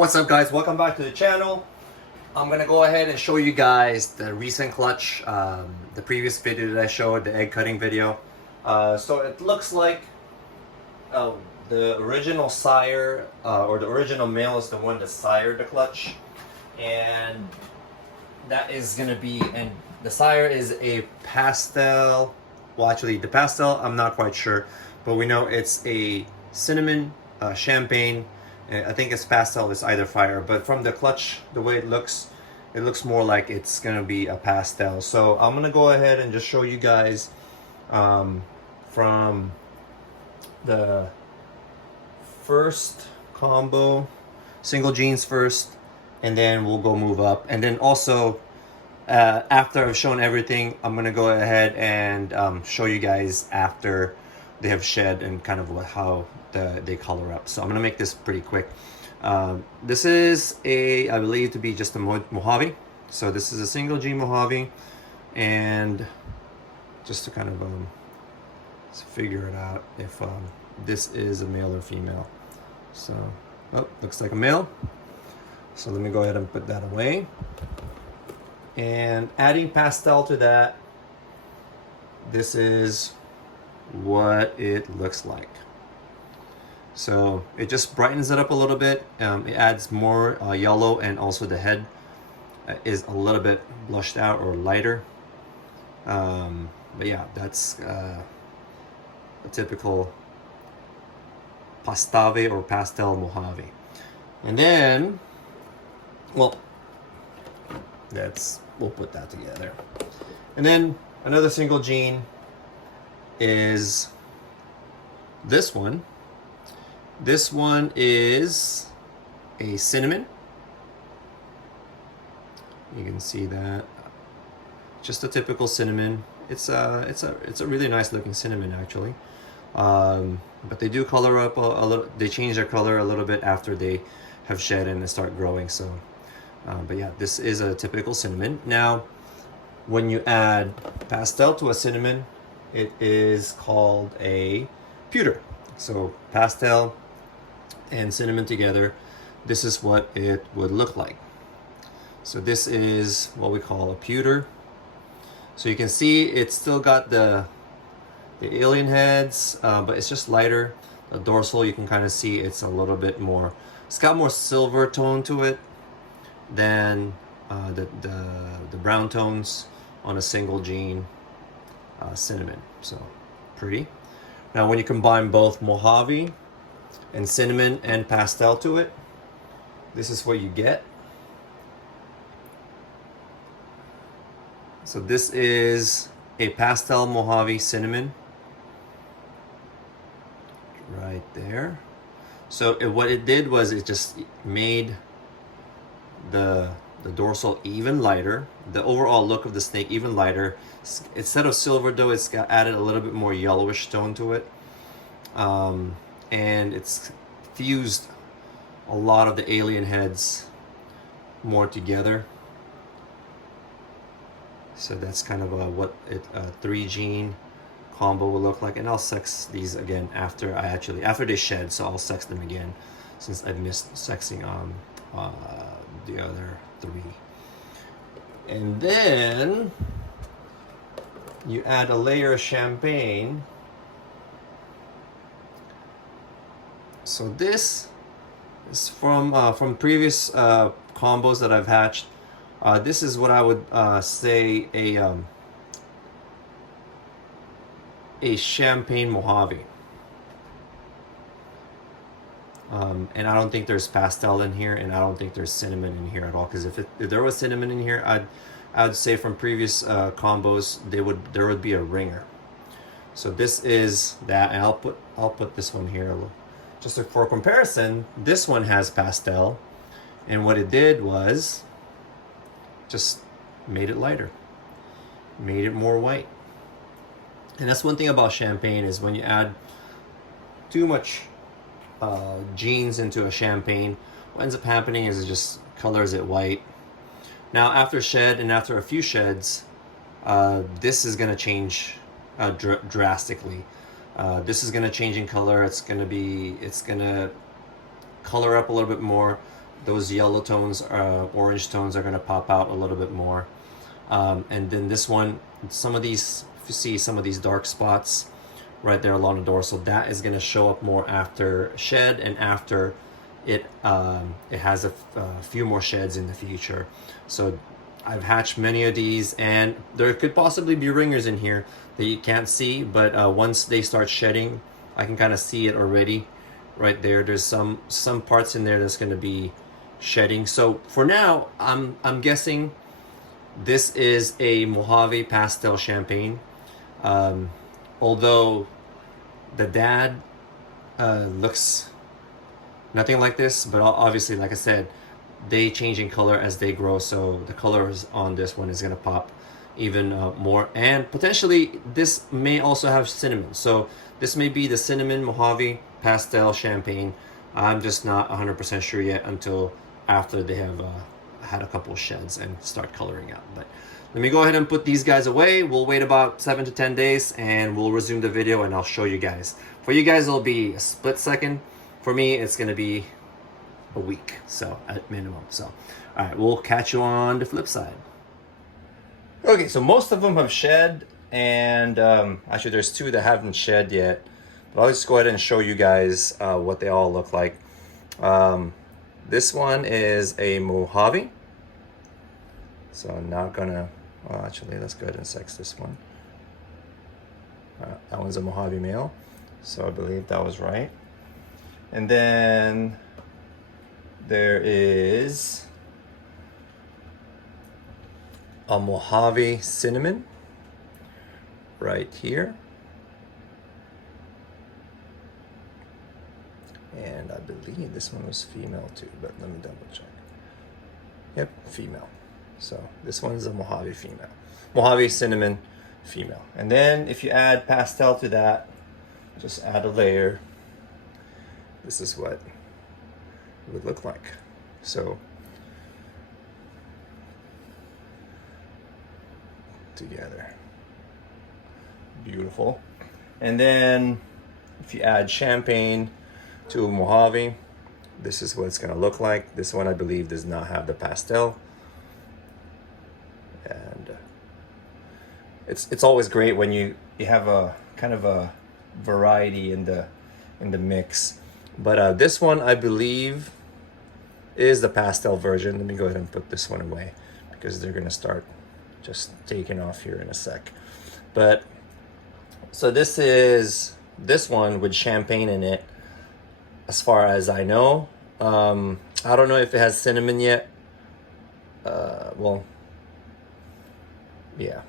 What's up, guys? Welcome back to the channel. I'm gonna go ahead and show you guys the recent clutch, the previous video that I showed, the egg cutting video. So it looks like the original sire, or the original male is the one that sired the clutch, and that is gonna be, and the sire is a pastel. Well, actually, the pastel I'm not quite sure, but we know it's a cinnamon, champagne. I think it's pastel, it's either fire, but from the clutch, the way it looks more like it's gonna be a pastel. So I'm gonna go ahead and just show you guys from the first combo, single genes first, and then we'll go move up. And then also, after I've shown everything, I'm gonna go ahead and show you guys after they have shed and kind of how they color up. So I'm gonna make this pretty quick. This is I believe to be just a Mojave. So this is a single gene Mojave, and just to kind of let's figure it out if this is a male or female. So looks like a male. So let me go ahead and put that away. And adding pastel to that, this is what it looks like. So it just brightens it up a little bit. It adds more yellow, and also the head is a little bit blushed out or lighter. But yeah, that's a typical Pastave or pastel Mojave. And then, well, we'll put that together. And then another single gene is this one. This one is a cinnamon. You can see that. Just a typical cinnamon. It's a really nice looking cinnamon, actually. But they do color up a little. They change their color a little bit after they have shed and start growing. So, but yeah, this is a typical cinnamon. Now, when you add pastel to a cinnamon, it is called a pewter. So pastel and cinnamon together, this is what it would look like. So this is what we call a pewter. So you can see it's still got the alien heads, but it's just lighter. The dorsal, you can kind of see it's a little bit more, it's got more silver tone to it than the brown tones on a single gene cinnamon. So pretty. Now when you combine both Mojave and cinnamon and pastel to it, this is what you get. So this is a pastel Mojave cinnamon right there. So what it did was it just made the dorsal even lighter, the overall look of the snake even lighter. Instead of silver though, it's got added a little bit more yellowish tone to it, and it's fused a lot of the alien heads more together. So that's kind of what a 3-gene combo will look like. And I'll sex these again after they shed. So I'll sex them again, since I missed sexing the other 3. And then you add a layer of champagne. So this is from previous combos that I've hatched. This is what I would say a champagne Mojave. And I don't think there's pastel in here, and I don't think there's cinnamon in here at all. Because if there was cinnamon in here, I'd say from previous combos there would be a ringer. So this is that, and I'll put this one here just for comparison. This one has pastel, and what it did was just made it lighter, made it more white. And that's one thing about champagne, is when you add too much genes into a champagne, what ends up happening is it just colors it white. Now after shed and after a few sheds, this is going to change drastically. This is going to change in color. It's going to color up a little bit more. those yellow tones, orange tones are going to pop out a little bit more. And then this one, some of these, if you see some of these dark spots right there along the dorsal, that is going to show up more after shed and after it has a few more sheds in the future. So I've hatched many of these, and there could possibly be ringers in here that you can't see, but once they start shedding, I can kind of see it already right there. There's some parts in there that's going to be shedding. So for now, I'm guessing this is a Mojave Pastel Champagne. Although the dad looks nothing like this, but obviously, like I said, they change in color as they grow, so the colors on this one is going to pop even more. And potentially this may also have cinnamon, so this may be the cinnamon Mojave Pastel Champagne. I'm just not 100% sure yet until after they have had a couple sheds and start coloring out. But let me go ahead and put these guys away. We'll wait about 7 to 10 days and we'll resume the video and I'll show you guys. For you guys, it'll be a split second. For me, it's going to be a week, so at minimum. So all right, we'll catch you on the flip side. Okay, so most of them have shed, and actually there's two that haven't shed yet, but I'll just go ahead and show you guys what they all look like. This one is a Mojave, so I'm not gonna, well, actually let's go ahead and sex this one. That one's a Mojave male, so I believe that was right. And then there is a Mojave cinnamon right here. And I believe this one was female too, but let me double check. Yep, female. So this one's a Mojave female. Mojave cinnamon female. And then if you add Pastel to that, just add a layer. This is what it would look like. So together, beautiful. And then if you add Champagne to Mojave, this is what it's going to look like. This one I believe does not have the Pastel, and it's always great when you have a kind of a variety in the mix. But this one I believe is the Pastel version. Let me go ahead and put this one away because they're gonna start just taking off here in a sec. But so this is this one with Champagne in it, as far as I know. I don't know if it has cinnamon yet. Well, yeah,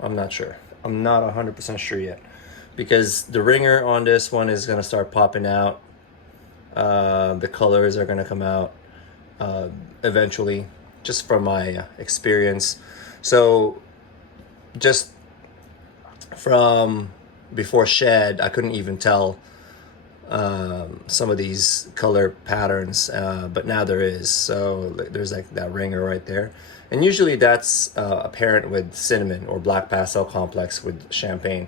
I'm not sure. I'm not 100% sure yet because the ringer on this one is gonna start popping out. The colors are going to come out eventually, just from my experience. So just from before shed, I couldn't even tell some of these color patterns, but now there is. So there's like that ringer right there, and usually that's apparent with cinnamon or black pastel complex with Champagne.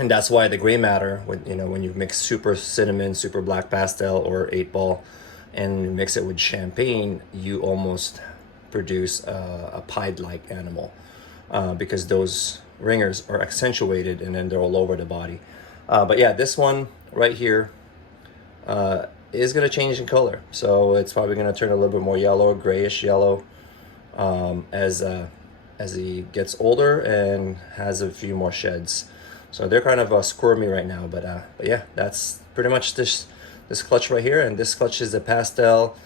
And that's why the gray matter, when you mix super cinnamon, super black pastel, or 8-ball, and you mix it with Champagne, you almost produce a pied-like animal because those ringers are accentuated and then they're all over the body. But yeah, this one right here is going to change in color. So it's probably going to turn a little bit more yellow, grayish yellow, as he gets older and has a few more sheds. So they're kind of squirmy right now, but yeah, that's pretty much this clutch right here. And this clutch is a Pastel,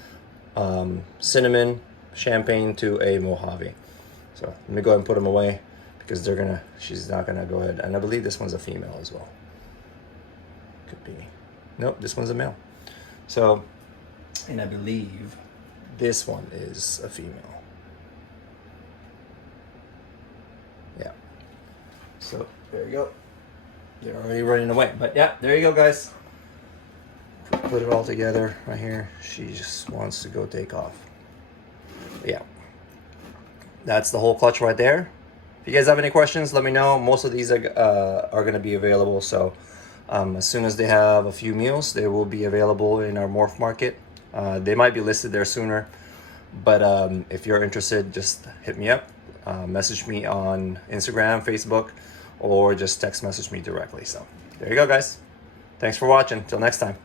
cinnamon, Champagne to a Mojave. So let me go ahead and put them away because she's not gonna go ahead. And I believe this one's a female as well. Could be. Nope, this one's a male. So, and I believe this one is a female. Yeah. So there you go. They're already running away, but yeah, there you go, guys. Put it all together right here. She just wants to go take off. But yeah, that's the whole clutch right there. If you guys have any questions, let me know. Most of these are going to be available. So as soon as they have a few meals, they will be available in our Morphmarket They might be listed there sooner, but if you're interested, just hit me up, message me on Instagram, Facebook, or just text message me directly. So there you go, guys. Thanks for watching. Till next time.